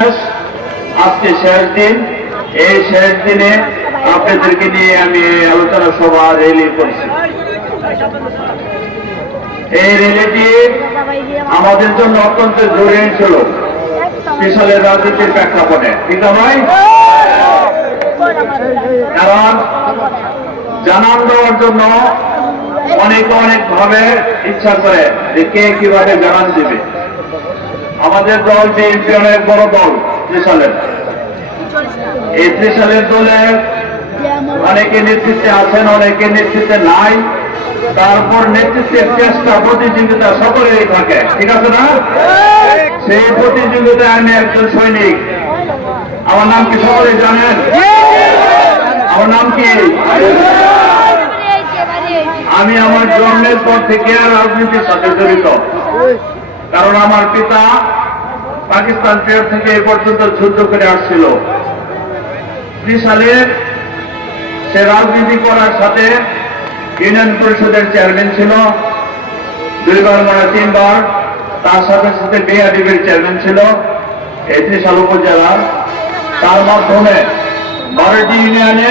আজকে শেষ দিন। এই শেষ দিনে আপনাদেরকে নিয়ে আমি আলোচনা সভা রেলি করছি। এই রেলিটি আমাদের জন্য অত্যন্ত জরুরি ছিল। বিশালের রাজনীতির প্রেক্ষাপটে। ঠিক না ভাই? কারণ জানান দেওয়ার জন্য অনেক অনেক ভাবে ইচ্ছা করে যে কে কীভাবে জানান দিবে। আমাদের দল বিএনপি অনেক বড় দল ত্রিশালের এই ত্রিশালের দলের অনেকে নেতৃত্বে আছেন, অনেকে নেতৃত্বে নাই। তারপর নেতৃত্বের চেষ্টা, প্রতিযোগিতা সকলেরই থাকে। ঠিক আছে না? সেই প্রতিযোগিতায় আমি একজন সৈনিক। আমার নাম কি সকলে জানেন? আমার নাম কি? আমি আমার জন্মের পর থেকে রাজনীতির সাথে জড়িত। কারণ আমার পিতা পাকিস্তান ট্রেড থেকে এ পর্যন্ত যুদ্ধ করে আসছিল। সালে সে রাজনীতি করার সাথে ইউনিয়ন পরিষদের চেয়ারম্যান ছিল, দুইবার মানে তিনবার। তার সাথে সাথে বিআরডিবির চেয়ারম্যান ছিল এই ত্রিশাল উপজেলার। তার মাধ্যমে বারোটি ইউনিয়নে